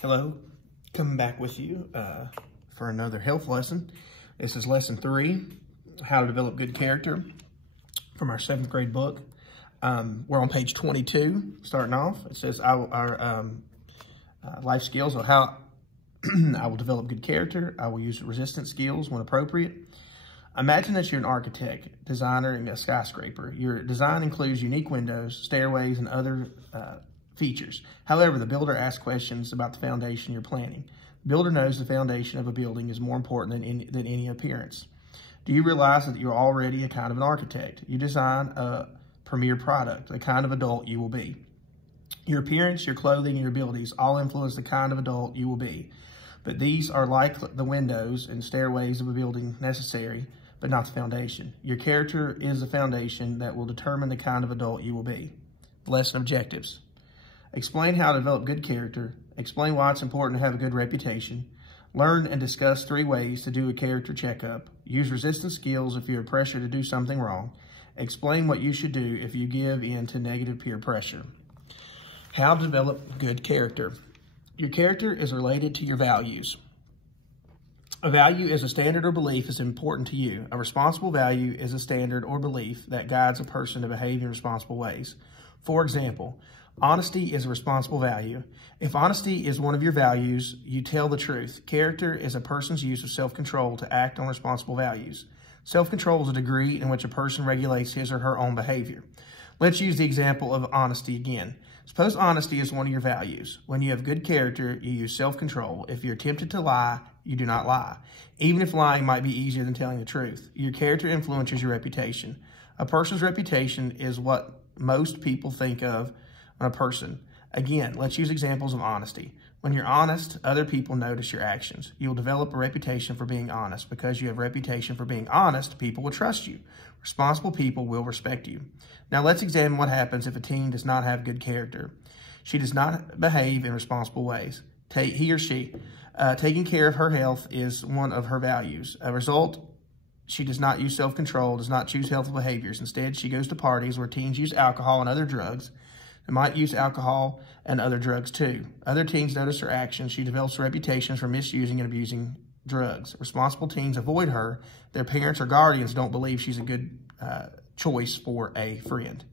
Hello, coming back with you for another health lesson. This is lesson 3, how to develop good character, from our 7th grade book. We're on page 22, starting off. It says our life skills are how I will develop good character. I will use resistance skills when appropriate. Imagine that you're an architect, designer in a skyscraper. Your design includes unique windows, stairways, and other features. However, the builder asks questions about the foundation you're planning. The builder knows the foundation of a building is more important than any appearance. Do you realize that you're already a kind of an architect? You design a premier product, the kind of adult you will be. Your appearance, your clothing, and your abilities all influence the kind of adult you will be. But these are like the windows and stairways of a building, necessary, but not the foundation. Your character is the foundation that will determine the kind of adult you will be. Lesson objectives. Explain how to develop good character. Explain why it's important to have a good reputation. Learn and discuss 3 ways to do a character checkup. Use resistance skills if you're pressured to do something wrong. Explain what you should do if you give in to negative peer pressure. How to develop good character. Your character is related to your values. A value is a standard or belief that's important to you. A responsible value is a standard or belief that guides a person to behave in responsible ways. For example, honesty is a responsible value. If honesty is one of your values, you tell the truth. Character is a person's use of self-control to act on responsible values. Self-control is a degree in which a person regulates his or her own behavior. Let's use the example of honesty again. Suppose honesty is one of your values. When you have good character, you use self-control. If you're tempted to lie, you do not lie. Even if lying might be easier than telling the truth. Your character influences your reputation. A person's reputation is what most people think of on a person. Again, let's use examples of honesty. When you're honest, other people notice your actions. You'll develop a reputation for being honest. Because you have a reputation for being honest, people will trust you. Responsible people will respect you. Now let's examine what happens if a teen does not have good character. She does not behave in responsible ways. He or she, taking care of her health is one of her values. A result, she does not use self-control, does not choose healthy behaviors. Instead, she goes to parties where teens use alcohol and other drugs. They might use alcohol and other drugs too. Other teens notice her actions. She develops a reputation for misusing and abusing drugs. Responsible teens avoid her. Their parents or guardians don't believe she's a good choice for a friend.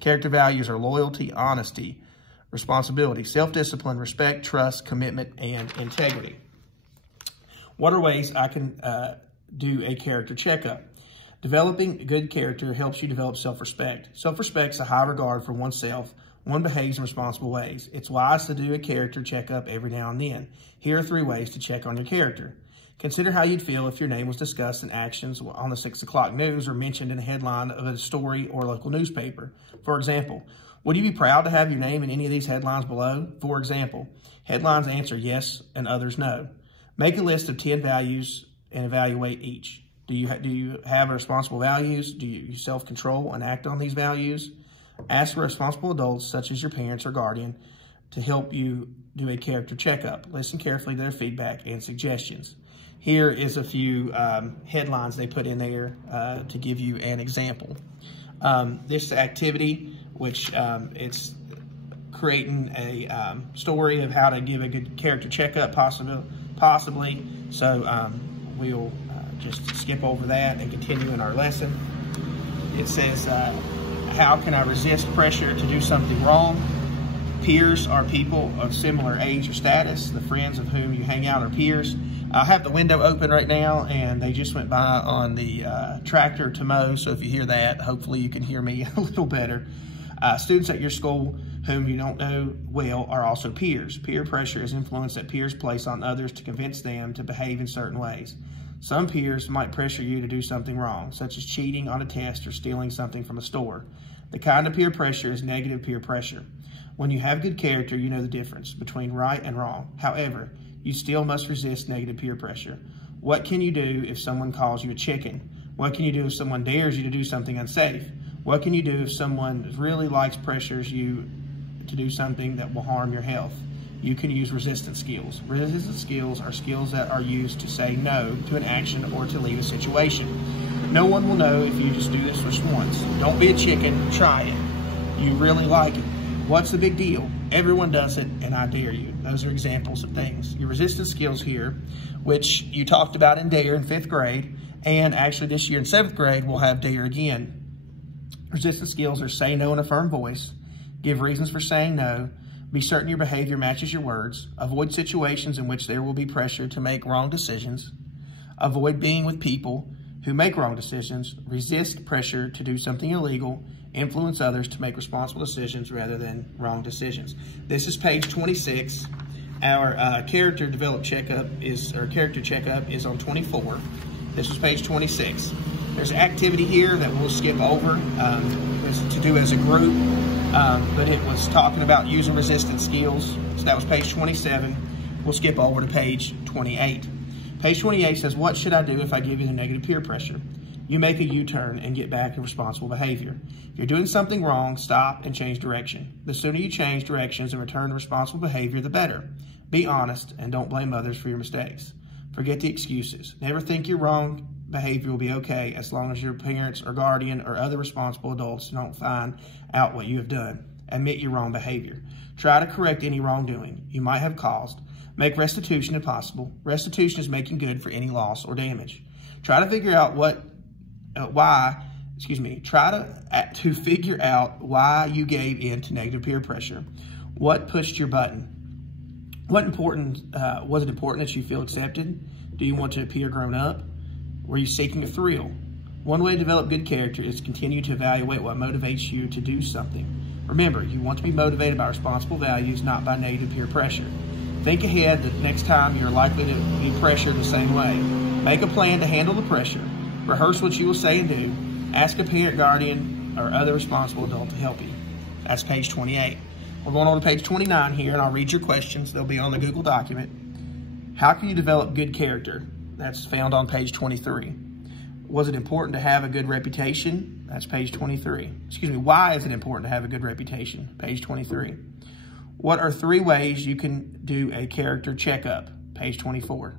Character values are loyalty, honesty, responsibility, self-discipline, respect, trust, commitment, and integrity. What are ways I can do a character checkup? Developing good character helps you develop self-respect. Self-respect is a high regard for oneself. One behaves in responsible ways. It's wise to do a character checkup every now and then. Here are 3 ways to check on your character. Consider how you'd feel if your name was discussed in actions on the 6 o'clock news or mentioned in a headline of a story or local newspaper. For example, would you be proud to have your name in any of these headlines below? For example, headlines answer yes and others no. Make a list of 10 values and evaluate each. Do you have responsible values? Do you self-control and act on these values? Ask responsible adults, such as your parents or guardian, to help you do a character checkup. Listen carefully to their feedback and suggestions. Here is a few headlines they put in there to give you an example. This activity, which it's creating a story of how to give a good character checkup, possibly. So we'll just skip over that and continue in our lesson. It says, how can I resist pressure to do something wrong? Peers are people of similar age or status. The friends of whom you hang out are peers. I have the window open right now, and they just went by on the tractor to mow, so if you hear that, hopefully you can hear me a little better. Students at your school whom you don't know well are also peers. Peer pressure is influence that peers place on others to convince them to behave in certain ways. Some peers might pressure you to do something wrong, such as cheating on a test or stealing something from a store. The kind of peer pressure is negative peer pressure. When you have good character, you know the difference between right and wrong. However, you still must resist negative peer pressure. What can you do if someone calls you a chicken? What can you do if someone dares you to do something unsafe? What can you do if someone really pressures you to do something that will harm your health? You can use resistance skills. Resistance skills are skills that are used to say no to an action or to leave a situation. No one will know if you just do this just once. Don't be a chicken, try it. You really like it. What's the big deal? Everyone does it, and I dare you. Those are examples of things. Your resistance skills here, which you talked about in DARE in 5th grade, and actually this year in 7th grade, we'll have DARE again. Resistance skills are say no in a firm voice, give reasons for saying no, be certain your behavior matches your words, avoid situations in which there will be pressure to make wrong decisions, avoid being with people who make wrong decisions, resist pressure to do something illegal, influence others to make responsible decisions rather than wrong decisions. This is page 26. Our character checkup is on 24. This is page 26. There's an activity here that we'll skip over. It's to do as a group, but it was talking about using resistance skills. So that was page 27. We'll skip over to page 28. Page 28 says, what should I do if I give you the negative peer pressure? You make a U-turn and get back to responsible behavior. If you're doing something wrong, stop and change direction. The sooner you change directions and return to responsible behavior, the better. Be honest and don't blame others for your mistakes. Forget the excuses. Never think your wrong behavior will be okay as long as your parents or guardian or other responsible adults don't find out what you have done. Admit your wrong behavior. Try to correct any wrongdoing you might have caused. Make restitution if possible. Restitution is making good for any loss or damage. Try to figure out to figure out why you gave in to negative peer pressure. What pushed your button? Was it important that you feel accepted? Do you want to appear grown up? Were you seeking a thrill? One way to develop good character is to continue to evaluate what motivates you to do something. Remember, you want to be motivated by responsible values, not by negative peer pressure. Think ahead that next time you're likely to be pressured the same way. Make a plan to handle the pressure. Rehearse what you will say and do. Ask a parent, guardian, or other responsible adult to help you. That's page 28. We're going on to page 29 here, and I'll read your questions. They'll be on the Google document. How can you develop good character? That's found on page 23. Was it important to have a good reputation? That's page 23. Why is it important to have a good reputation? Page 23. What are 3 ways you can do a character checkup? Page 24.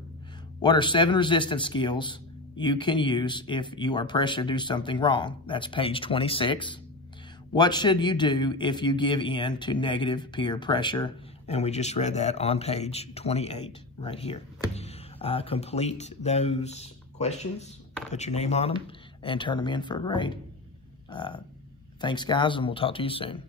What are 7 resistance skills you can use if you are pressured to do something wrong? That's page 26. What should you do if you give in to negative peer pressure? And we just read that on page 28 right here. Complete those questions, put your name on them, and turn them in for a grade. Thanks, guys, and we'll talk to you soon.